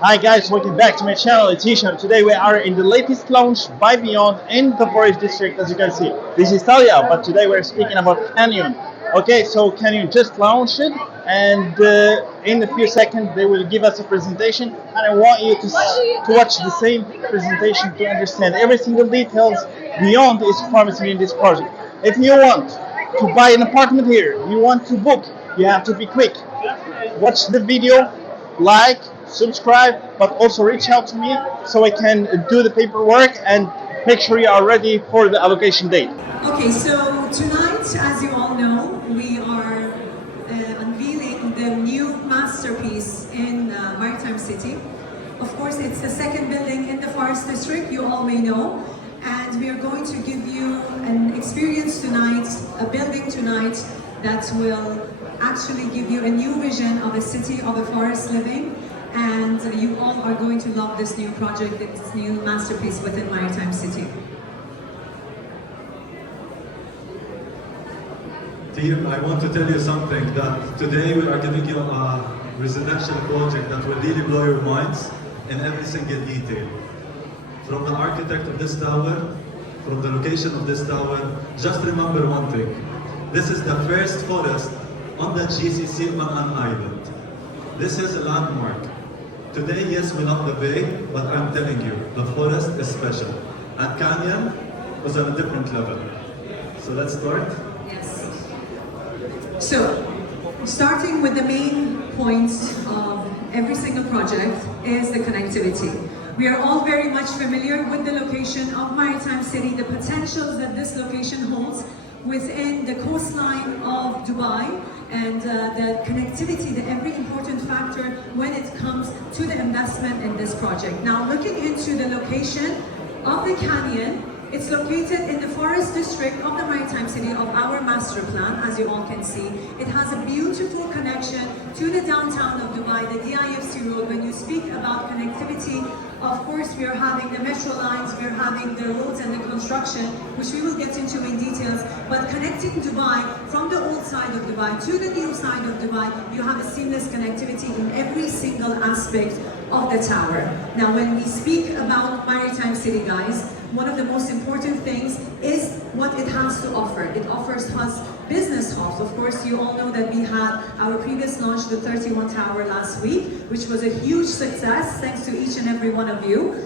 Hi guys, welcome back to my channel, it's Hisham. Today we are in the latest launch by Beyond in the Forest District, as you can see. This is Talia, but today we're speaking about Kanyon. Okay, so Kanyon just launched it, and in a few seconds they will give us a presentation, and I want you to watch the same presentation to understand every single details Beyond is promising in this project. If you want to buy an apartment here, you want to book, you have to be quick. Watch the video, like, subscribe, but also reach out to me so I can do the paperwork and make sure you are ready for the allocation date. Okay, so tonight, as you all know, we are unveiling the new masterpiece in Maritime City. Of course, it's the second building in the Forest District, you all may know, and we are going to give you an experience tonight, a building tonight that will actually give you a new vision of a city of a forest living, and you all are going to love this new project, this new masterpiece within Maritime City. Team, I want to tell you something, that today we are giving you a residential project that will really blow your minds in every single detail. From the architect of this tower, from the location of this tower, just remember one thing. This is the first forest on the GCC on an island. This is a landmark. Today, yes, we love the bay, but I'm telling you, the forest is special. And Kanyon was on a different level. So let's start. Yes. So, starting with the main points of every single project is the connectivity. We are all very much familiar with the location of Maritime City, the potentials that this location holds within the coastline of Dubai, and the connectivity, the every important factor when it comes to the investment in this project. Now, looking into the location of the Kanyon, it's located in the Forest District of the Maritime City of our master plan, as you all can see. It has a beautiful connection to the downtown of Dubai, the DIFC road. When you speak about connectivity, of course, we are having the metro lines, we are having the roads and the construction, which we will get into in details. But connecting Dubai from the old side of Dubai to the new side of Dubai, you have a seamless connectivity in every single aspect of the tower. Now, when we speak about Maritime City, guys, one of the most important things is what it has to offer. It offers us business hubs. Of course, you all know that we had our previous launch, the 31 Tower, last week, which was a huge success, thanks to each and every one of you.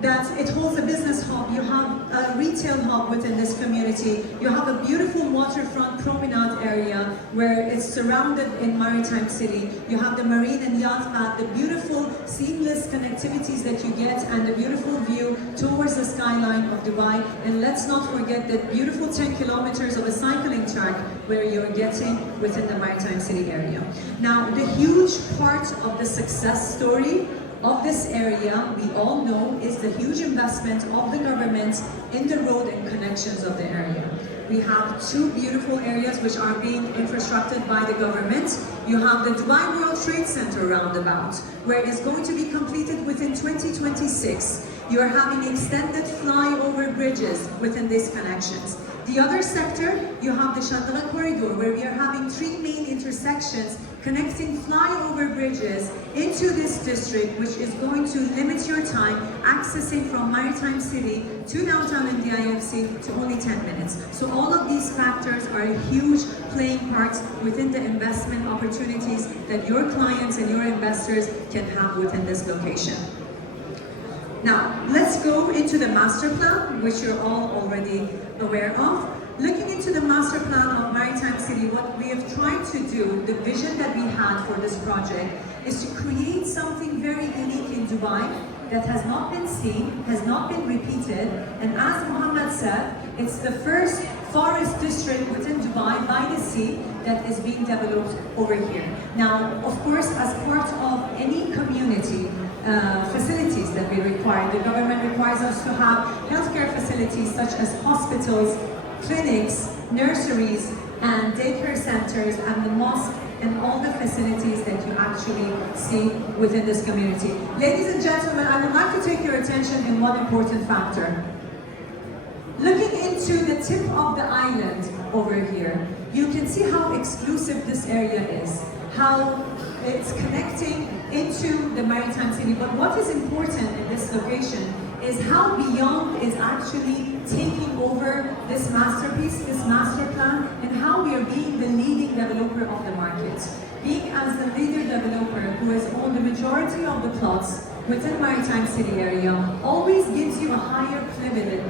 That it holds a business hub, you have a retail hub within this community, you have a beautiful waterfront promenade area where it's surrounded in Maritime City, you have the marine and yacht path, the beautiful seamless connectivities that you get, and the beautiful view towards the skyline of Dubai. And let's not forget that beautiful 10 kilometers of a cycling track where you're getting within the Maritime City area. Now, the huge part of the success story of this area, we all know, is the huge investment of the government in the road and connections of the area. We have two beautiful areas which are being infrastructured by the government. You have the Dubai World Trade Center roundabout, where it's going to be completed within 2026. You are having extended flyover bridges within these connections. The other sector, you have the Shandala corridor, where we are having three main intersections connecting flyover bridges into this district, which is going to limit your time accessing from Maritime City to downtown and DIFC to only 10 minutes. So all of these factors are a huge playing part within the investment opportunities that your clients and your investors can have within this location. Now, let's go into the master plan, which you're all already aware of. Looking into the master plan of Maritime City, what we have tried to do, the vision that we had for this project, is to create something very unique in Dubai that has not been seen, has not been repeated, and as Muhammad said, it's the first forest district within Dubai by the sea that is being developed over here. Now, of course, as part of any community, facilities that we require, the government requires us to have healthcare facilities such as hospitals, clinics, nurseries, and daycare centers, and the mosque, and all the facilities that you actually see within this community. Ladies and gentlemen, I would like to take your attention in one important factor. Looking into the tip of the island over here, you can see how exclusive this area is, how it's connecting into the maritime city. But what is important in this location is how Beyond is actually taking over this masterpiece, this master plan, and how we are being the leading developer of the market. Being as the leader developer who has owned the majority of the plots within Maritime City area always gives you a higher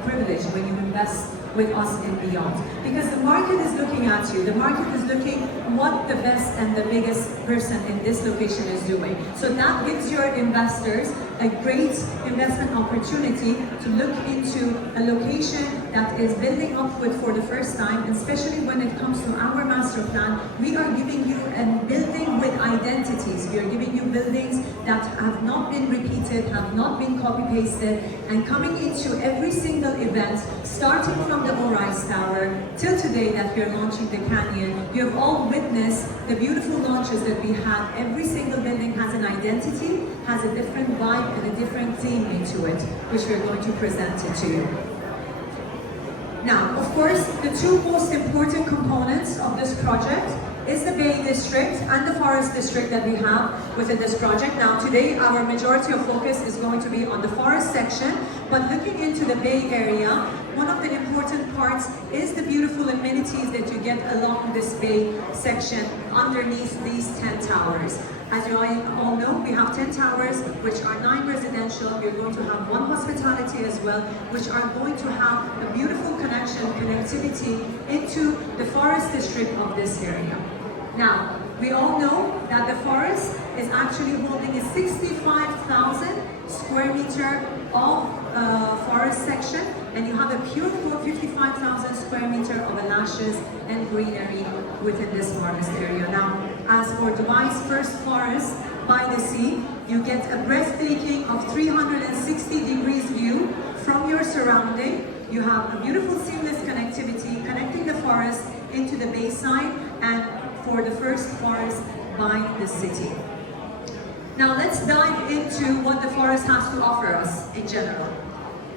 privilege when you invest with us and Beyond. Because the market is looking at you, the market is looking what the best and the biggest person in this location is doing. So that gives your investors a great investment opportunity to look into a location that is building up with for the first time, and especially when it comes to our master plan, we are giving you a building with identities. We are giving you buildings that have not been repeated, have not been copy-pasted, and coming into every single event, starting from the Rise Tower till today that we are launching the Kanyon. You have all witnessed the beautiful launches that we had. Every single building has an identity, has a different vibe and a different theme into it, which we're going to present it to you. Now, of course, the two most important components of this project is the Bay District and the Forest District that we have within this project. Now, today our majority of focus is going to be on the forest section, but looking into the Bay area, one of the important parts is the beautiful amenities that you get along this Bay section underneath these 10 towers. As you all know, we have 10 towers, which are 9 residential. We're going to have 1 hospitality as well, which are going to have a beautiful connectivity into the Forest District of this area. Now, we all know that the forest is actually holding a 65,000 square meter of forest section, and you have a pure 55,000 square meter of lashes and greenery within this forest area. Now, as for Dubai's first forest by the sea, you get a breathtaking of 360 degrees view from your surrounding. You have a beautiful seamless connectivity connecting the forest into the bayside and for the first forest by the city. Now let's dive into what the forest has to offer us in general.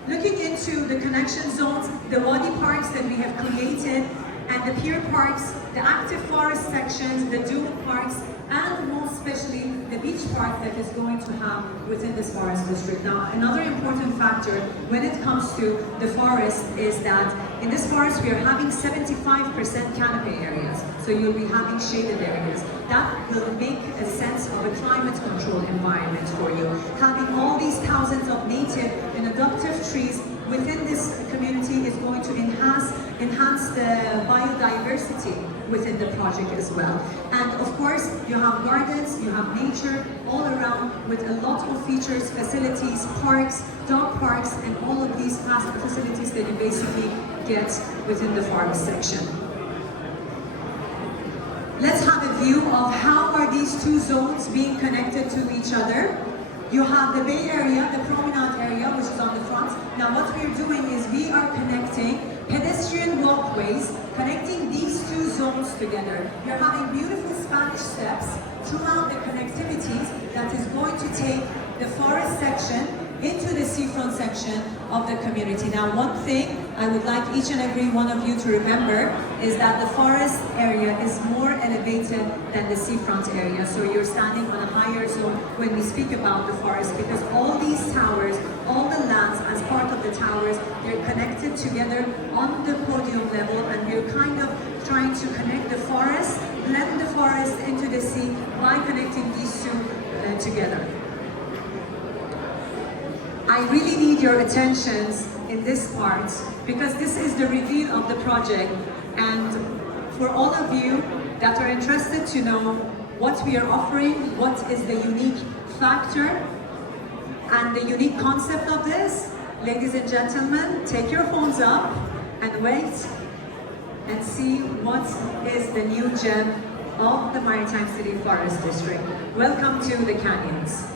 Looking into the connection zones, the wadi parks that we have created, and the pier parks, the active forest sections, the dune parks, and most especially the beach park that is going to have within this forest district. Now, another important factor when it comes to the forest is that in this forest we are having 75% canopy areas, so you'll be having shaded areas. That will make a sense of a climate control environment for you. Having all these thousands of native and adaptive trees within this community is going to enhance the biodiversity within the project as well. And of course, you have gardens, you have nature all around with a lot of features, facilities, parks, dog parks, and all of these facilities that you basically get within the forest section. Let's have a view of how are these two zones being connected to each other. You have the Bay Area, the promenade area, which is on the front. Now what we're doing is we are connecting pedestrian walkways, connecting these two zones together. You're having beautiful Spanish steps throughout the connectivities that is going to take the forest section into the seafront section of the community. Now, one thing I would like each and every one of you to remember is that the forest area is more elevated than the seafront area. So you're standing on a higher zone when we speak about the forest, because all these towers, all the lands as part of the towers, they're connected together on the podium level, and we're kind of trying to connect the forest, blend the forest into the sea by connecting these two together. I really need your attentions in this part because this is the reveal of the project, and for all of you that are interested to know what we are offering, what is the unique factor and the unique concept of this, ladies and gentlemen, take your phones up and wait and see what is the new gem of the Maritime City Forest District. Welcome to the Canyons.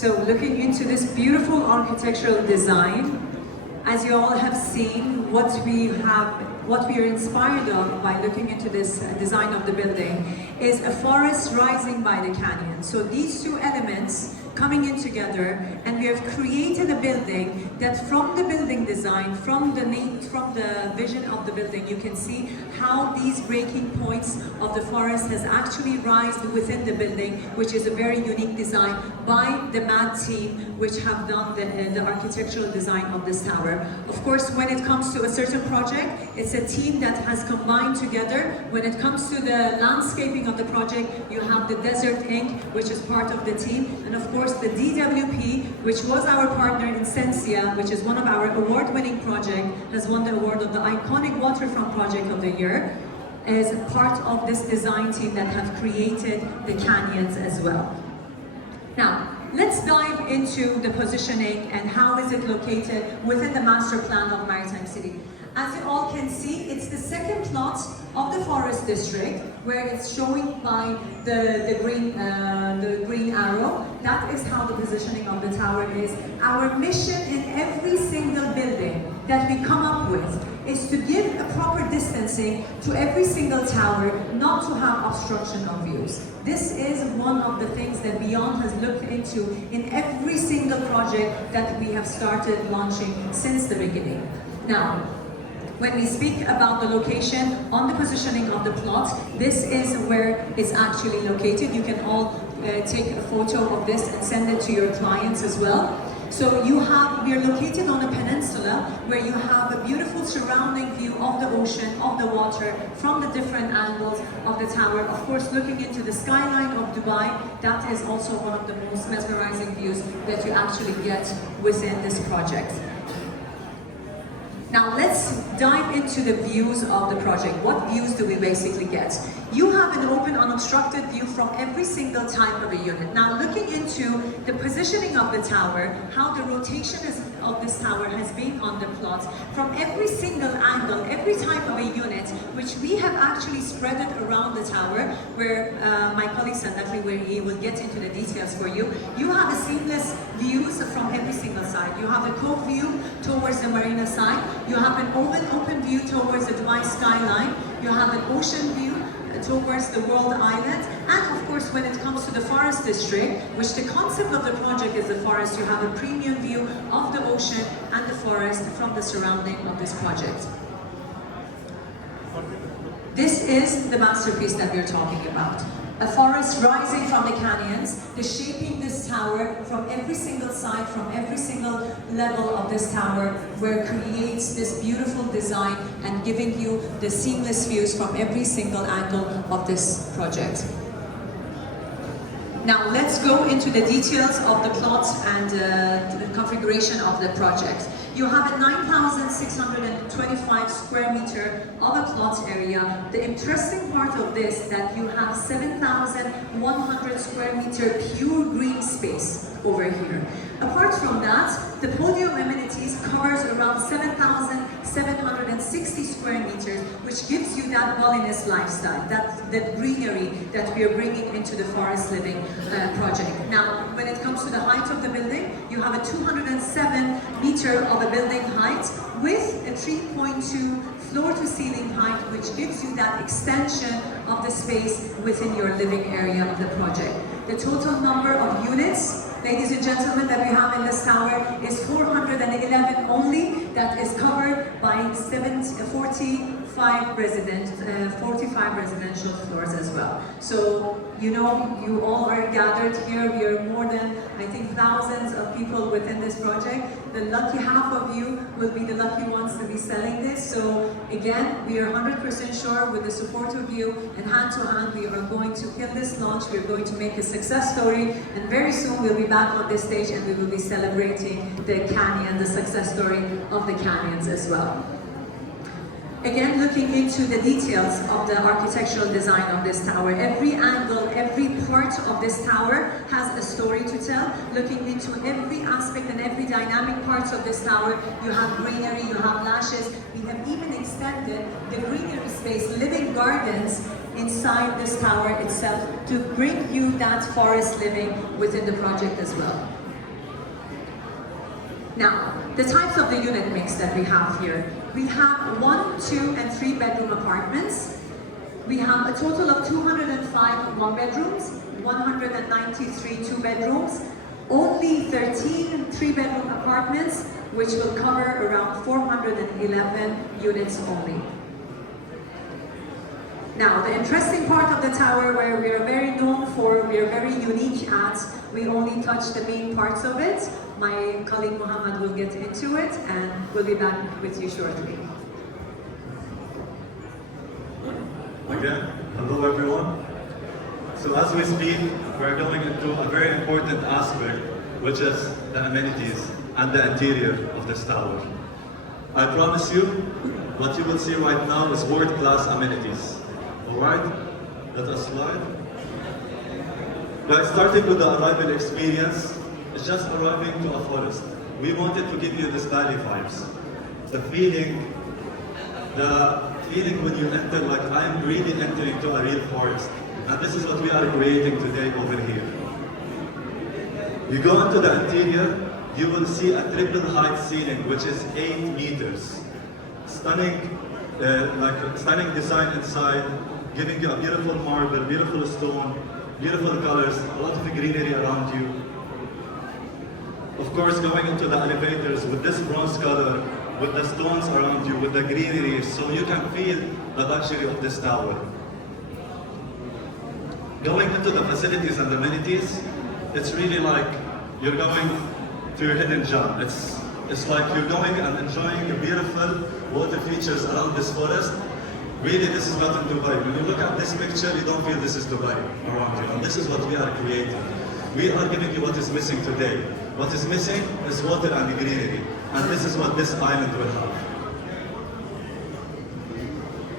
So looking into this beautiful architectural design, as you all have seen, what we are inspired of by looking into this design of the building is a forest rising by the canyon. So these two elements coming in together, and we have created a building that from the building design, from the vision of the building, you can see how these breaking points of the forest has actually risen within the building, which is a very unique design by the MAD team, which have done the architectural design of this tower. Of course, when it comes to a certain project, it's a team that has combined together. When it comes to the landscaping of the project, you have the Desert Inc., which is part of the team, and of course the DWP, which was our partner in Sensia, which is one of our award-winning projects, has won the award of the iconic waterfront project of the year, as part of this design team that have created the canyons as well. Now, let's dive into the positioning and how is it located within the master plan of Maritime City. As you all can see, it's the second plot of the Forest District, where it's showing by the green arrow. That is how the positioning of the tower is. Our mission in every single building that we come up with is to give a proper distancing to every single tower, not to have obstruction of views. This is one of the things that Beyond has looked into in every single project that we have started launching since the beginning. Now, when we speak about the location on the positioning of the plot, this is where it's actually located. You can all take a photo of this and send it to your clients as well. So we are located on a peninsula where you have a beautiful surrounding view of the ocean, of the water, from the different angles of the tower. Of course, looking into the skyline of Dubai, that is also one of the most mesmerizing views that you actually get within this project. Now let's dive into the views of the project. What views do we basically get? You have an open, unobstructed view from every single type of a unit. Now looking into the positioning of the tower, how the rotation of this tower has been on the plot, from every single angle, every type of a unit, which we have actually spread it around the tower, where my colleague Sandatli, where he will get into the details for you. You have a seamless views from every single side. You have the cove view towards the marina side. You have an open view towards the Dubai skyline. You have an ocean view towards the World Island. And of course, when it comes to the Forest District, which the concept of the project is the forest, you have a premium view of the ocean and the forest from the surrounding of this project. This is the masterpiece that we're talking about. A forest rising from the canyons, the shaping this tower from every single side, from every single level of this tower, where it creates this beautiful design and giving you the seamless views from every single angle of this project. Now let's go into the details of the plot and the configuration of the project. You have a 9,625 square meter of a plot area. The interesting part of this is that you have 7,100 square meter pure green space over here. Apart from that, the podium amenities covers around 7,760 square meters, which gives you that wilderness lifestyle, that greenery that we are bringing into the forest living project. Now, when it comes to the height of the building, you have a 207 meter of a building height with a 3.2 floor to ceiling height, which gives you that extension of the space within your living area of the project. The total number of units, ladies and gentlemen, that we have in this tower is 411 only. That is covered by 45 residential floors as well. So, you know, you all are gathered here. We are more than, I think, thousands of people within this project. The lucky half of you will be the lucky ones to be selling this. So, again, we are 100% sure with the support of you, and hand to hand, we are going to kill this launch. We are going to make a success story, and very soon we'll be back on this stage and we will be celebrating the canyon, the success story of the canyons as well. Again, looking into the details of the architectural design of this tower, every angle, every part of this tower has a story to tell. Looking into every aspect and every dynamic parts of this tower, you have greenery, you have lashes. We have even extended the greenery space, living gardens, inside this tower itself to bring you that forest living within the project as well. Now, the types of the unit mix that we have here. We have 1, 2, and 3 bedroom apartments. We have a total of 205 one bedrooms, 193 two bedrooms, only 13 3 bedroom apartments, which will cover around 411 units only. Now, the interesting part of the tower where we are very known for, we are very unique at, we only touch the main parts of it. My colleague Muhammad will get into it and we'll be back with you shortly. Again, hello everyone. So as we speak, we're going into a very important aspect, which is the amenities and the interior of this tower. I promise you, what you will see right now is world-class amenities. Alright? Let us slide. Guys, starting with the arrival experience, it's just arriving to a forest. We wanted to give you this valley vibes. The feeling when you enter, like I'm really entering to a real forest. And this is what we are creating today over here. You go into the interior, you will see a triple height ceiling, which is 8 meters. Stunning, stunning design inside, giving you a beautiful marble, beautiful stone, beautiful colors, a lot of greenery around you. Of course, going into the elevators with this bronze color, with the stones around you, with the greenery, so you can feel the luxury of this tower. Going into the facilities and amenities, it's really like you're going to your hidden gem. It's like you're going and enjoying the beautiful water features around this forest. Really, this is not in Dubai. When you look at this picture, you don't feel this is Dubai around you. And this is what we are creating. We are giving you what is missing today. What is missing is water and greenery. And this is what this island will have.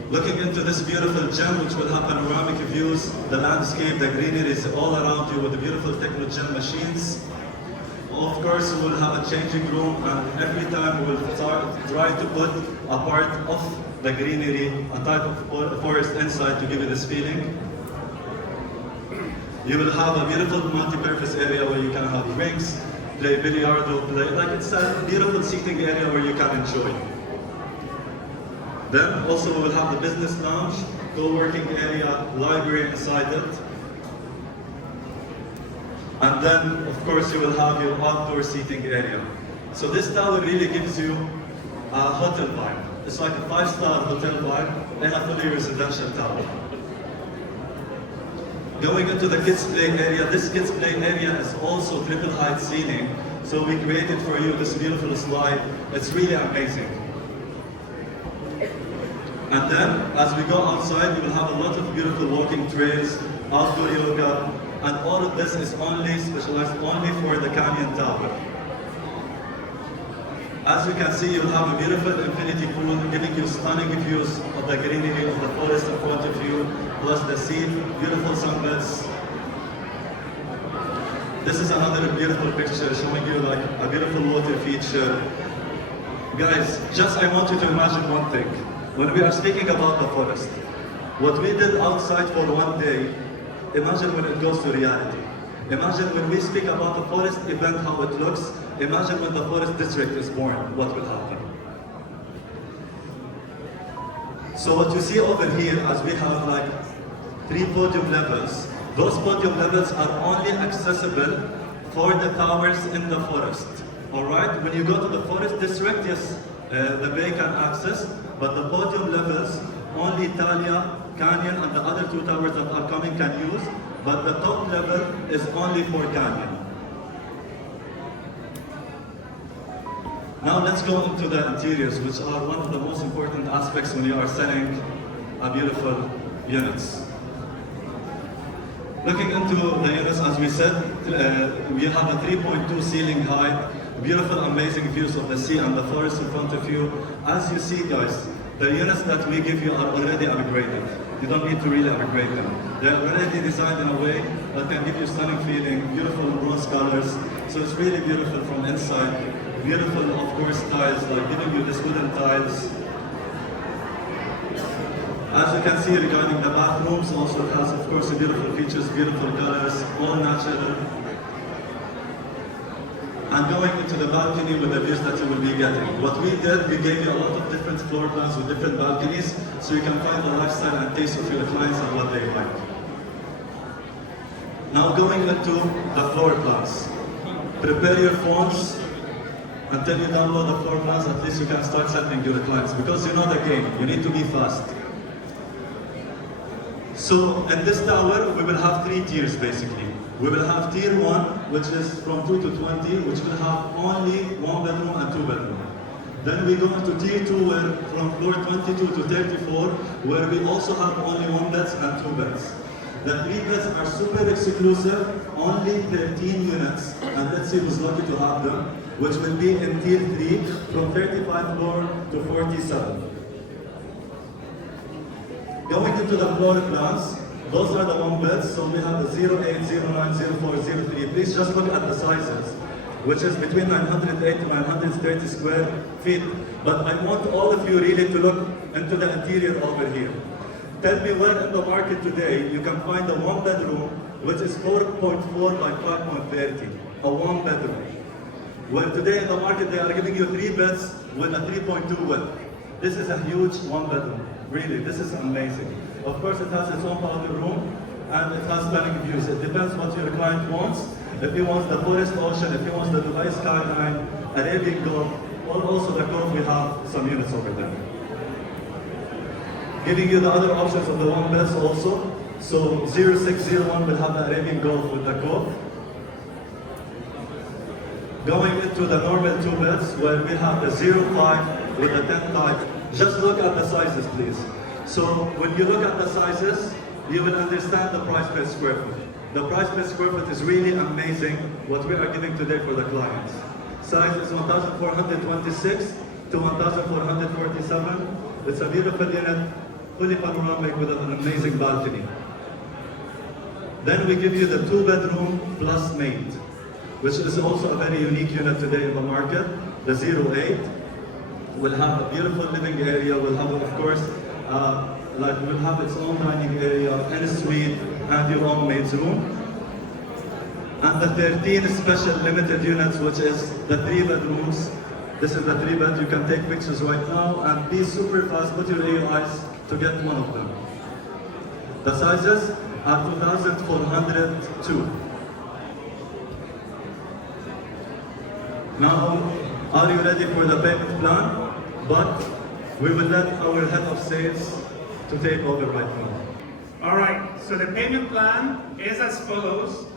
Looking into this beautiful gem, which will have panoramic views, the landscape, the greenery is all around you with the beautiful techno-gem machines. Of course, we will have a changing room, and every time we will try to put a part of the greenery, a type of forest inside to give you this feeling. You will have a beautiful multi-purpose area where you can have drinks, play billiardo, like it's a beautiful seating area where you can enjoy. Then also we will have the business lounge, co-working area, library inside it. And then, of course, you will have your outdoor seating area. So this tower really gives you a hotel vibe. It's like a 5-star hotel vibe and a fully residential tower. Going into the kids' play area, this kids' play area is also triple height ceiling. So we created for you this beautiful slide. It's really amazing. And then, as we go outside, you will have a lot of beautiful walking trails, outdoor yoga, and all of this is only specialized only for the Kanyon Tower. As you can see, you'll have a beautiful infinity pool giving you stunning views of the greenery of the forest in front of you, plus the sea, beautiful sunsets. This is another beautiful picture showing you like a beautiful water feature. Guys, just I want you to imagine one thing. When we are speaking about the forest, what we did outside for one day, imagine when it goes to reality. Imagine when we speak about the forest event, how it looks. Imagine when the Forest District is born, what will happen. So what you see over here, as we have like 3 podium levels, those podium levels are only accessible for the towers in the forest. Alright, when you go to the Forest District, yes, the bay can access, but the podium levels, only Talia, Kanyon, and the other 2 towers that are coming can use, but the top level is only for Kanyon. Now let's go into the interiors, which are one of the most important aspects when you are selling a beautiful units. Looking into the units, as we said, we have a 3.2 ceiling height, beautiful, amazing views of the sea and the forest in front of you. As you see, guys, the units that we give you are already upgraded. You don't need to really upgrade them. They're already designed in a way that can give you stunning feeling, beautiful bronze colors. So it's really beautiful from inside. Beautiful, of course, tiles, like giving you this wooden tiles. As you can see regarding the bathrooms, also it has, of course, beautiful features, beautiful colors, all natural. and going into the balcony with the views that you will be getting. What we did, we gave you a lot of different floor plans with different balconies, so you can find the lifestyle and taste of your clients and what they like. Now going into the floor plans. Prepare your phones. Until you download the floor plans, at least you can start sending your clients, because you know the game, you need to be fast. So in this tower, we will have 3 tiers basically. We will have tier 1, which is from 2 to 20, which will have only 1 bedroom and 2 bedroom. Then we go into tier 2, where from floor 22 to 34, where we also have only 1 beds and 2 beds. The 3 beds are super exclusive, only 13 units, and let's see who's lucky to have them, which will be in tier 3, from 35 floor to 47. Going into the floor plans, those are the 1 beds, so we have the 08, 09, 04, 03. Please just look at the sizes, which is between 908 to 930 square feet. But I want all of you really to look into the interior over here. Tell me where in the market today you can find a 1 bedroom, which is 4.4 by 5.30, a 1 bedroom. Where today in the market they are giving you 3 beds with a 3.2 width. This is a huge 1 bedroom. Really, this is amazing. Of course, it has its own powder room and it has stunning views. It depends what your client wants. If he wants the Forest Ocean, if he wants the Dubai skyline, Arabian Gulf, or also the Gulf, we have some units over there. Giving you the other options of the 1 beds also. So 0601 will have the Arabian Gulf with the Gulf. Going into the normal 2 beds, where we have the 05 with the 10 type. Just look at the sizes, please. So when you look at the sizes, you will understand the price per square foot. The price per square foot is really amazing what we are giving today for the clients. Size is 1,426 to 1,447. It's a beautiful unit, fully panoramic with an amazing balcony. Then we give you the 2 bedroom plus maid, which is also a very unique unit today in the market. The 08 will have a beautiful living area, will have, of course, will have its own dining area, and a suite, and your own maid's room. And the 13 special limited units, which is the 3 bedrooms. This is the 3 bed, you can take pictures right now, and be super fast, put your AIs to get one of them. The sizes are 2,402. Now, are you ready for the payment plan? But we will let our head of sales to take over right now. All right, so the payment plan is as follows.